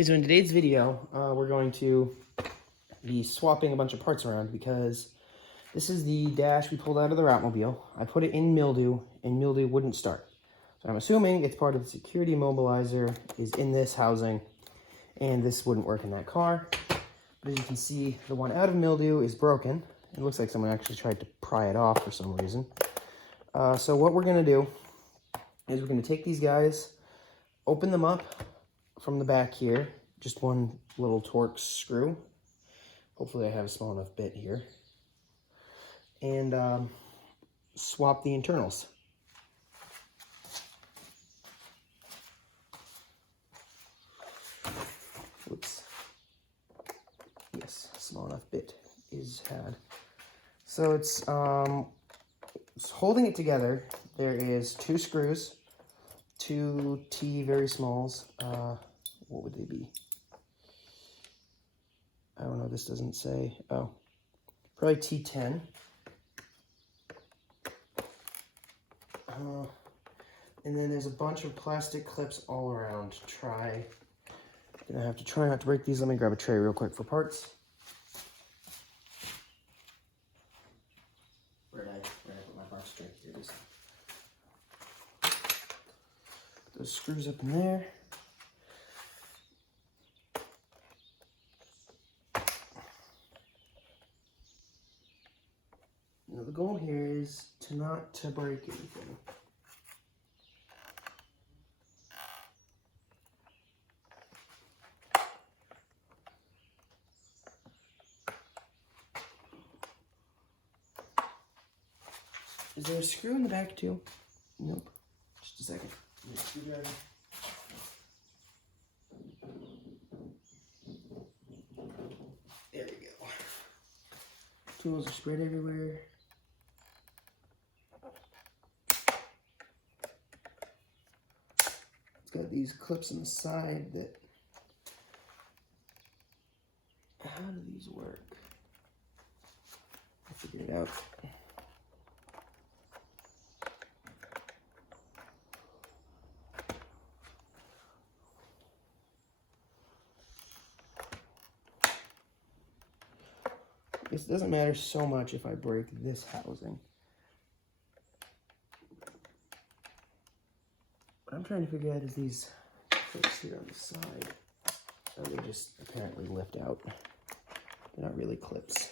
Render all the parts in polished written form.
Okay, so in today's video, we're going to be swapping a bunch of parts around because this is the dash we pulled out of the Ratmobile. I put it in mildew, and mildew wouldn't start. So I'm assuming it's part of the security immobilizer is in this housing, and this wouldn't work in that car. But as you can see, the one out of mildew is broken. It looks like someone actually tried to pry it off for some reason. So what we're going to do is we're going to take these guys, open them up from the back here, just one little Torx screw. Hopefully I have a small enough bit here. And swap the internals. Whoops. Yes, small enough bit is had. So it's holding it together. There is two screws, two T very smalls. What would they be? I don't know, this doesn't say. Oh, probably T10. And then there's a bunch of plastic clips all around. Gonna have to try not to break these. Let me grab a tray real quick for parts. Where did I put my parts tray? Here it is. Those screws up in there. Now the goal here is not to break anything. Is there a screw in the back too? Nope. Just a second. Screwdriver. There we go. Tools are spread everywhere. It's got these clips on the side that... How do these work? I figured it out. This doesn't matter so much if I break this housing. What I'm trying to figure out is these clips here on the side. Oh, they just apparently lift out. They're not really clips.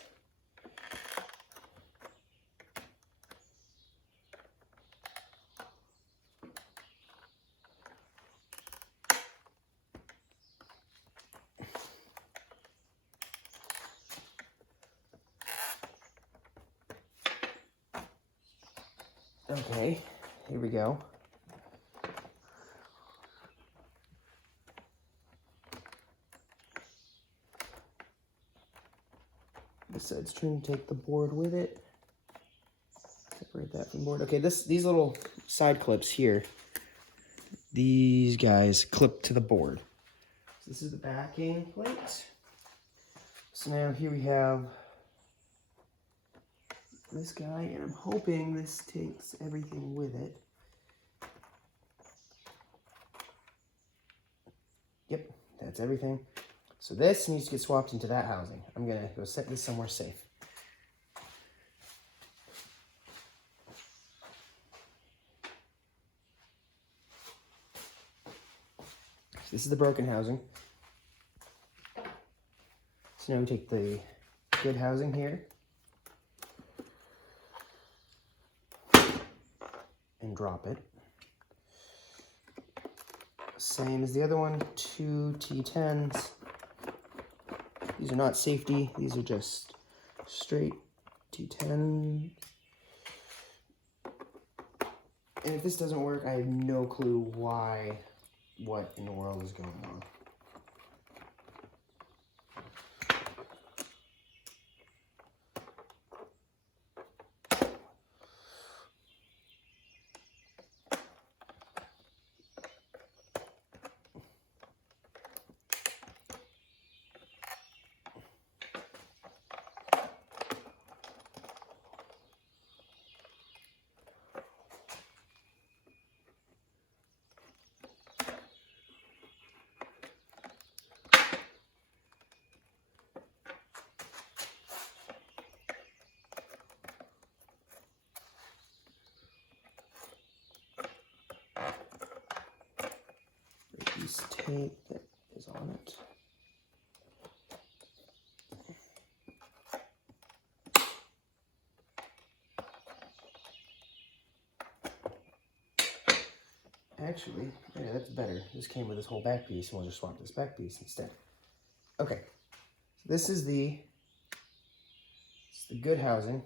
Okay, here we go. This side's trying to take the board with it. Separate that from the board. Okay, these little side clips here, these guys clip to the board. So this is the backing plate. So now here we have this guy, and I'm hoping this takes everything with it. Yep, that's everything. So this needs to get swapped into that housing. I'm gonna go set this somewhere safe. So this is the broken housing. So now we take the good housing here and drop it. Same as the other one, two T10s. These are not safety, these are just straight T10. And if this doesn't work, I have no clue what in the world is going on. tape that is on it. Actually, yeah, that's better. This came with this whole back piece, and we'll just swap this back piece instead. Okay, so this is the good housing,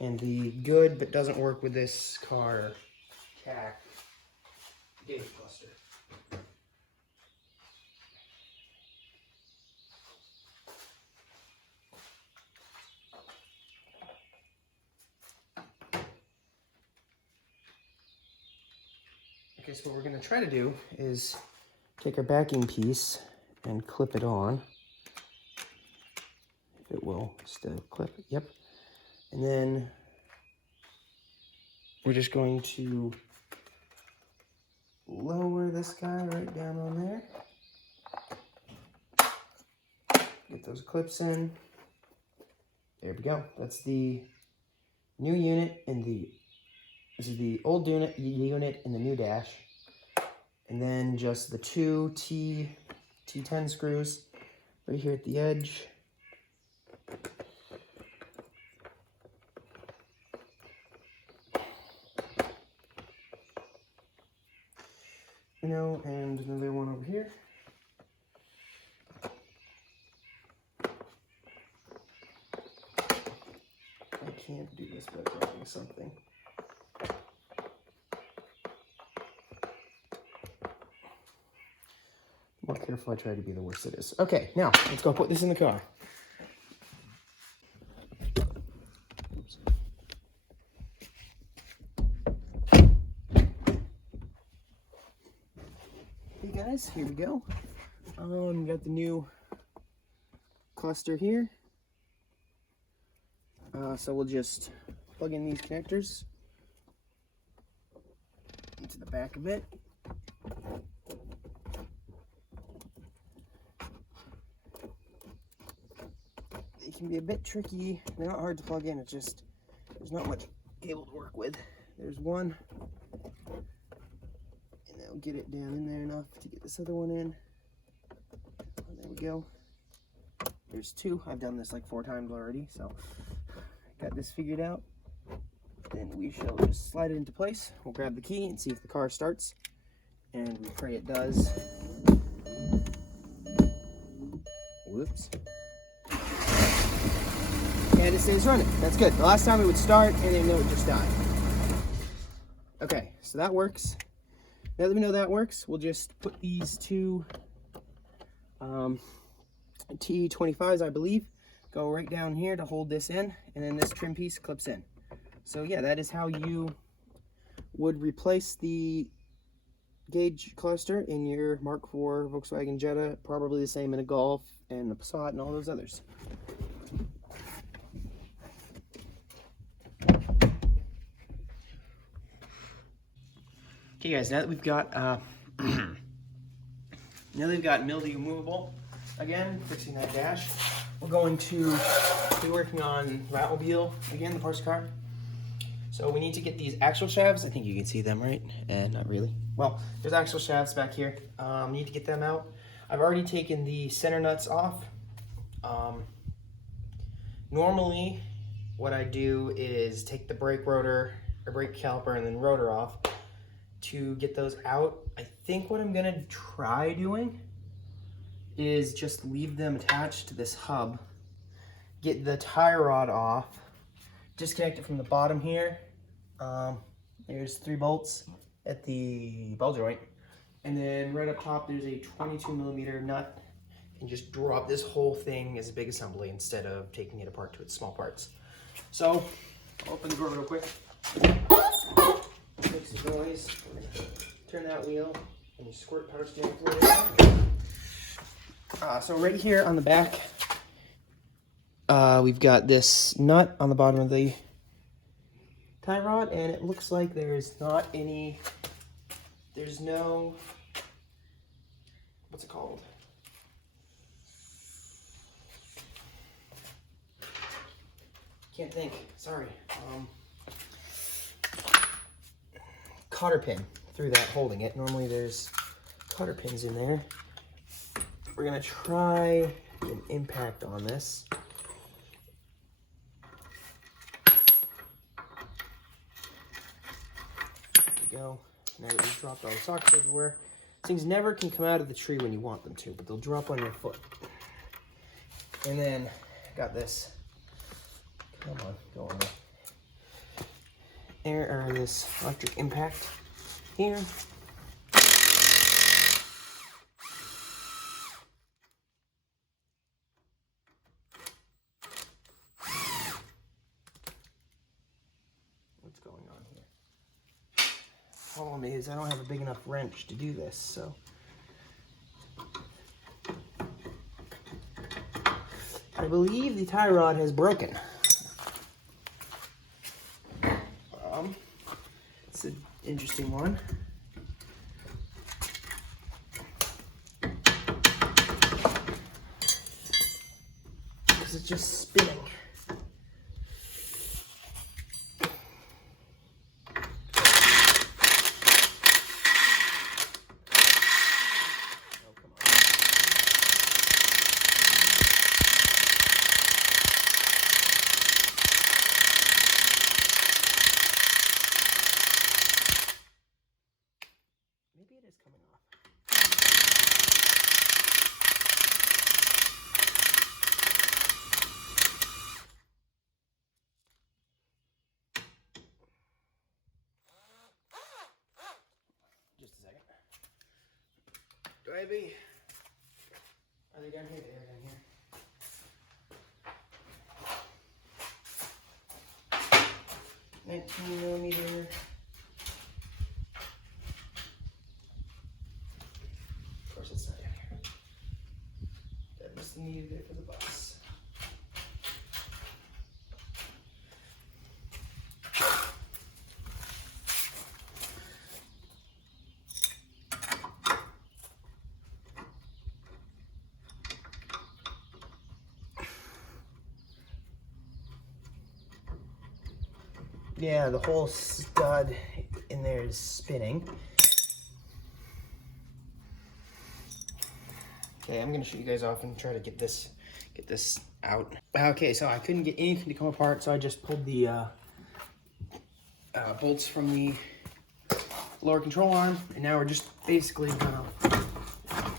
and the good but doesn't work with this car CAC gauge cluster. Okay, so what we're going to try to do is take our backing piece and clip it on. If it will still clip, yep. And then we're just going to lower this guy right down on there. Get those clips in. There we go. That's the new unit and this is the old unit in the new dash. And then just the two T10 screws right here at the edge. You know, and another one over here. I can't do this by dropping something. The more careful I try to be, the worse it is. Okay, now let's go put this in the car. Oops. Hey guys, here we go. We got the new cluster here. So we'll just plug in these connectors into the back of it. They can be a bit tricky. They're not hard to plug in. It's just there's not much cable to work with. There's one, and that'll get it down in there enough to get this other one in. Oh, there we go. There's two. I've done this like 4 times already, so got this figured out. Then we shall just slide it into place. We'll grab the key and see if the car starts, and we pray it does. Whoops. And it stays running. That's good. The last time it would start and then it would just die. Okay, so that works. Now that we know that works, we'll just put these two T25s, I believe, go right down here to hold this in, and then this trim piece clips in. So yeah, that is how you would replace the gauge cluster in your Mark IV Volkswagen Jetta, probably the same in a Golf and the Passat and all those others. Okay guys, now that we've got mildew movable again, fixing that dash, we're going to be working on Ratmobile again, the parts car. So we need to get these axle shafts. I think you can see them, right? Not really. Well, there's axle shafts back here. Need to get them out. I've already taken the center nuts off. Normally, what I do is take the brake rotor, or brake caliper, and then rotor off to get those out. I think what I'm gonna try doing is just leave them attached to this hub, get the tie rod off, disconnect it from the bottom here. There's 3 bolts at the ball joint, and then right up top there's a 22mm nut, and just drop this whole thing as a big assembly instead of taking it apart to its small parts. So I'll open the door real quick. Fix the noise. Turn that wheel and you squirt power steering fluid in. So right here on the back, we've got this nut on the bottom of the tie rod, and it looks like there's no, what's it called? Can't think, sorry. Cotter pin through that holding it. Normally there's cotter pins in there. We're gonna try an impact on this. There we go. Now that we've dropped all the sockets everywhere, things never can come out of the tree when you want them to, but they'll drop on your foot. And then got this. Come on, go on there. Or this electric impact here. What's going on here? Problem is, I don't have a big enough wrench to do this, so. I believe the tie rod has broken. It's an interesting one. Because it's just spinning. Maybe it is coming off. Just a second. Do I be? Are they down here? They are down here. 19mm. Of course it's not down here. That must have needed it for the bus. Yeah, the whole stud in there is spinning. Okay, I'm gonna shoot you guys off and try to get this out. Okay, so I couldn't get anything to come apart, so I just pulled the bolts from the lower control arm, and now we're just basically gonna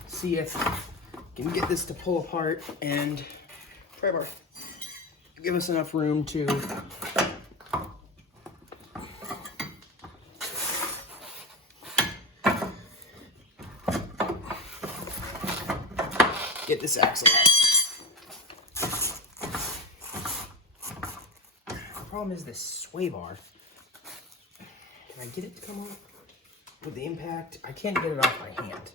see if we can get this to pull apart and pry bar give us enough room to get this axle out. The problem is this sway bar. Can I get it to come off with the impact? I can't get it off my hand.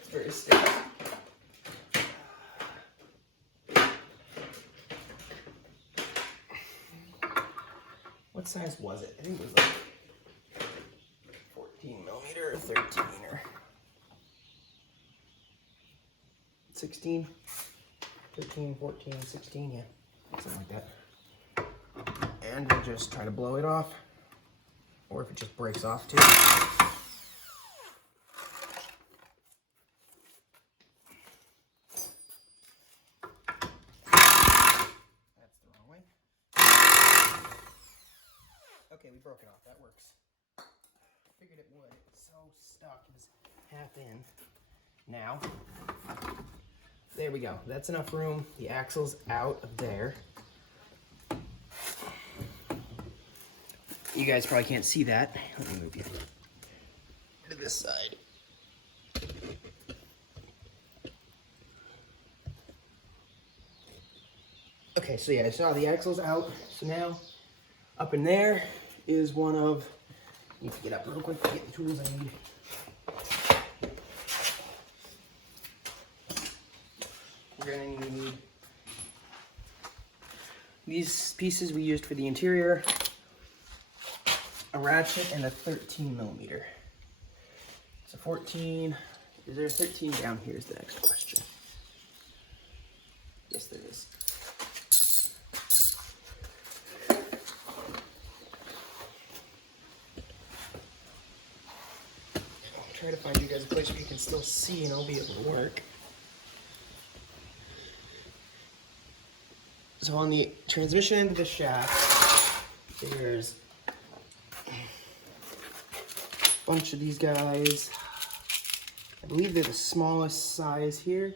It's very stiff. What size was it? I think it was like 14mm or 13 or 16, 13, 14, 16, yeah, something like that. And we'll just try to blow it off, or if it just breaks off too. That's the wrong way. Okay, we broke it off, that works. Figured it would. It's so stuck. It was half in. Now, there we go. That's enough room. The axle's out of there. You guys probably can't see that. Let me move you to this side. Okay, so yeah, I saw the axle's out. So now, up in there is one of, I need to get up real quick to get the tools I need. We're gonna need these pieces we used for the interior, a ratchet, and a 13mm. So 14, is there a 13 down here is the next question. Yes, there is. try to find you guys a place where you can still see and I'll be able to work. So on the transmission end of the shaft, there's a bunch of these guys. I believe they're the smallest size here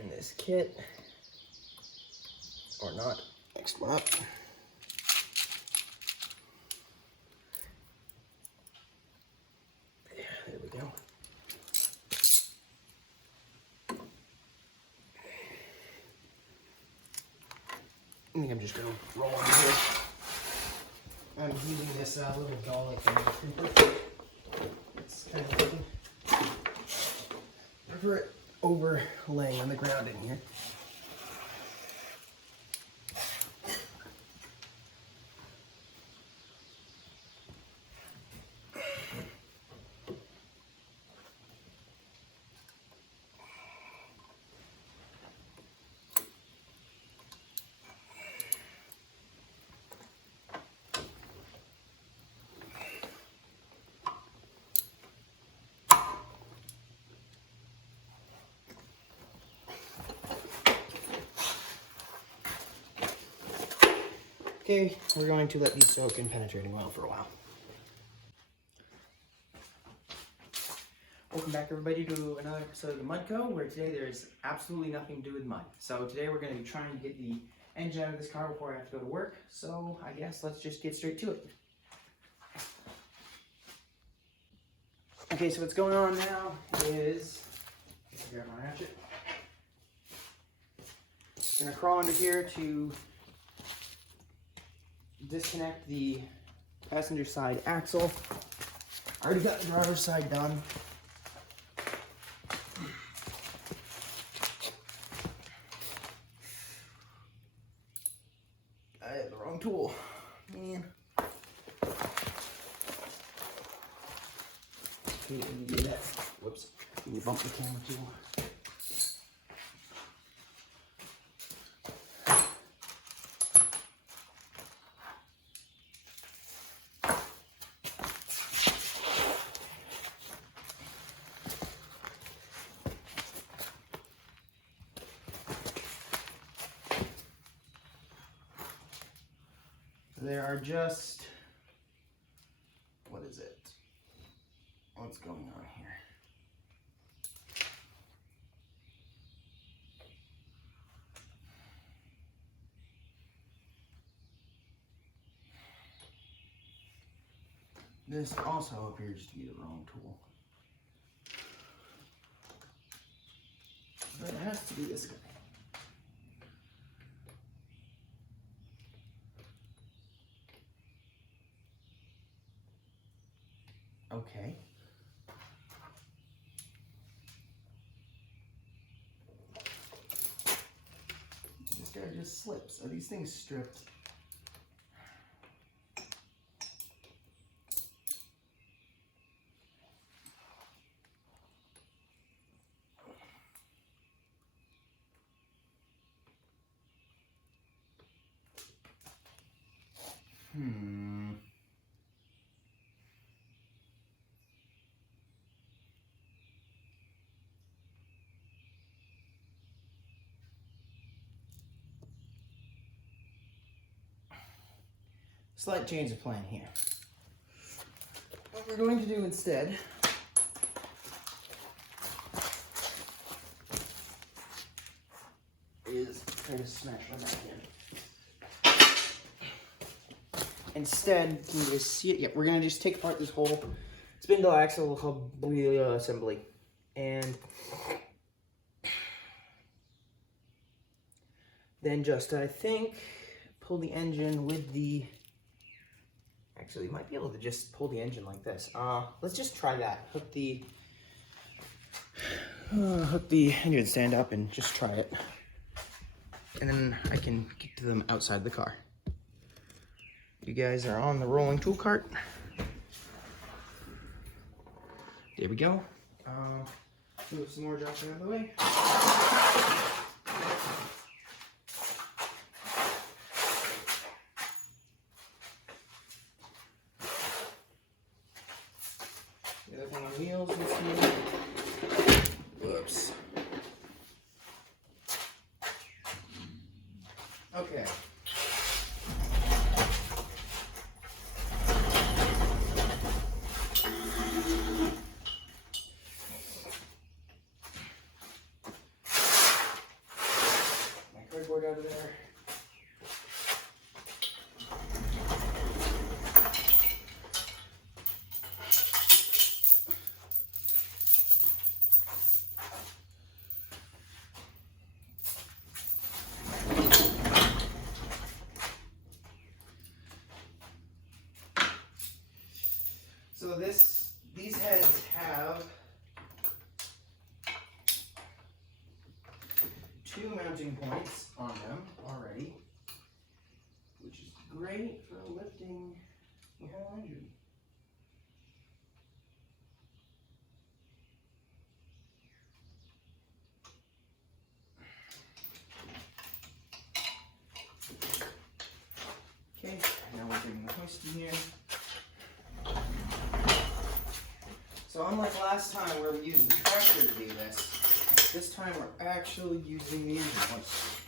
in this kit. Or not. Next one up. There we go. I think I'm just going to roll on here. I'm using this little dolly thing. It's kind of looking. I prefer it overlaying on the ground in here. Okay, we're going to let these soak in penetrating oil for a while. Welcome back everybody to another episode of the Mudco, where today there's absolutely nothing to do with mud. So today we're going to be trying to get the engine out of this car before I have to go to work. So I guess let's just get straight to it. Okay, so what's going on now is, grab my ratchet. I'm going to crawl under here to disconnect the passenger side axle. I already got the driver's side done. I had the wrong tool, man. Didn't do that. Whoops. Let me bump the camera too. There are just, what is it? What's going on here? This also appears to be the wrong tool. But it has to be this guy. Okay. This guy just slips. Are these things stripped? Slight change of plan here. What we're going to do instead is try to smash my back in. Instead, can you guys see it? Yeah, we're gonna just take apart this whole spindle axle hub wheel assembly, and then just I think pull the engine with the. Actually, you might be able to just pull the engine like this. Let's just try that. Hook the engine stand up and just try it. And then I can get to them outside the car. You guys are on the rolling tool cart. There we go. Move some more dropping out of the way. The other thing on wheels is here. Whoops. Okay. My cardboard out of there. So these heads have 2 mounting points on them already, which is great for lifting the whole engine. Okay, now we're bringing the hoist in here. So unlike last time where we used the tractor to do this time we're actually using the engine hoist.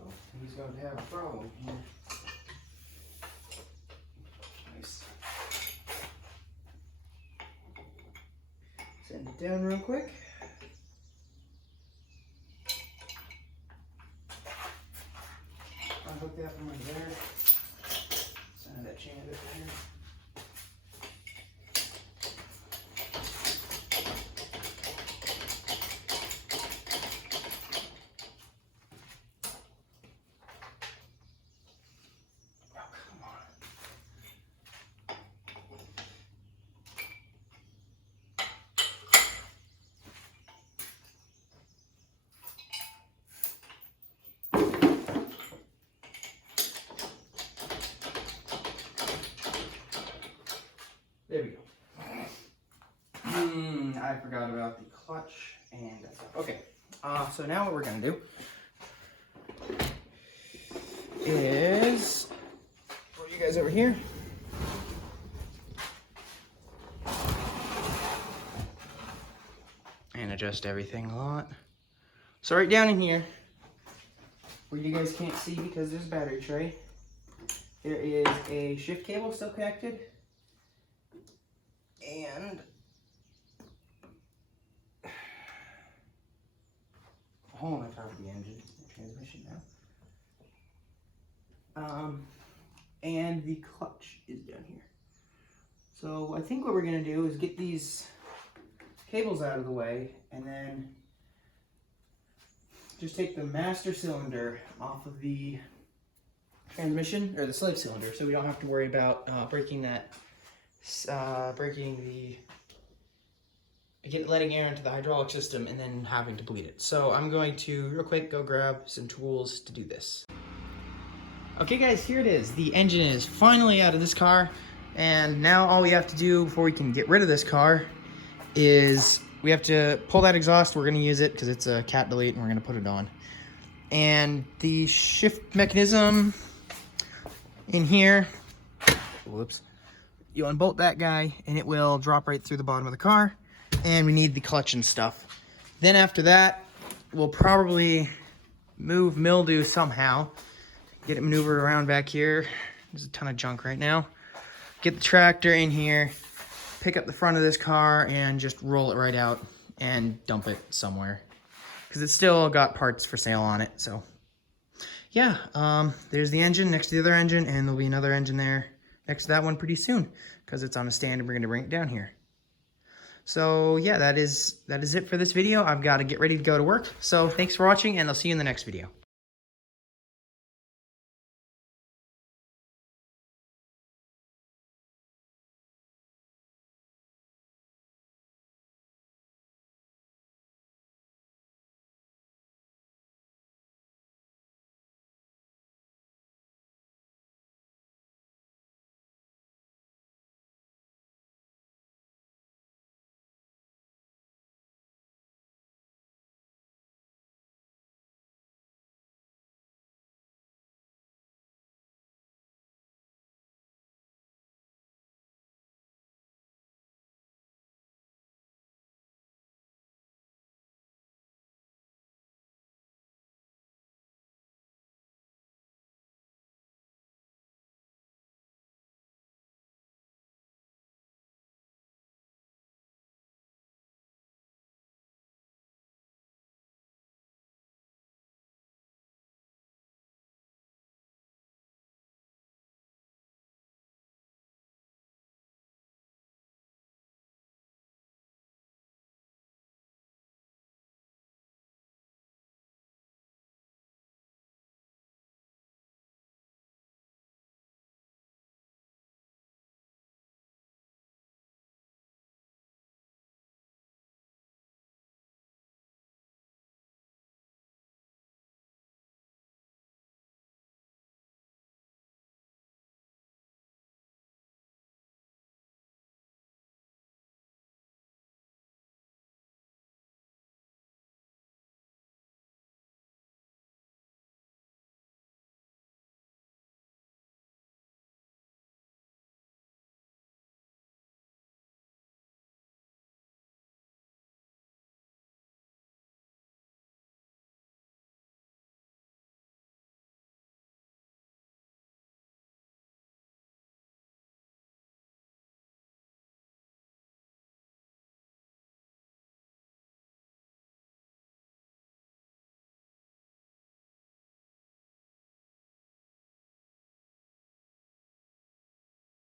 Oh, he's going to have a problem here. Send it down real quick. Unhook that from right there. Send that chain a bit there. There we go. I forgot about the clutch and that stuff. Okay, so now what we're gonna do is put you guys over here. And adjust everything a lot. So right down in here, where you guys can't see because there's a battery tray, there is a shift cable still connected. And a hole in the top of the engine, the transmission now. And the clutch is down here. So I think what we're gonna do is get these cables out of the way and then just take the master cylinder off of the transmission, or the slave cylinder, so we don't have to worry about breaking letting air into the hydraulic system and then having to bleed it. So I'm going to real quick go grab some tools to do this. Okay guys, here it is. The engine is finally out of this car, and now all we have to do before we can get rid of this car is we have to pull that exhaust. We're going to use it because it's a cat delete and we're going to put it on. And the shift mechanism in here, whoops, you unbolt that guy and it will drop right through the bottom of the car, and we need the clutch and stuff. Then after that, we'll probably move mildew somehow, get it maneuvered around back here. There's a ton of junk right now. Get the tractor in here, pick up the front of this car and just roll it right out and dump it somewhere, because it's still got parts for sale on it. So yeah, there's the engine next to the other engine, and there'll be another engine there next to that one pretty soon because it's on a stand and we're going to bring it down here. So yeah, that is it for this video. I've got to get ready to go to work. So thanks for watching, and I'll see you in the next video.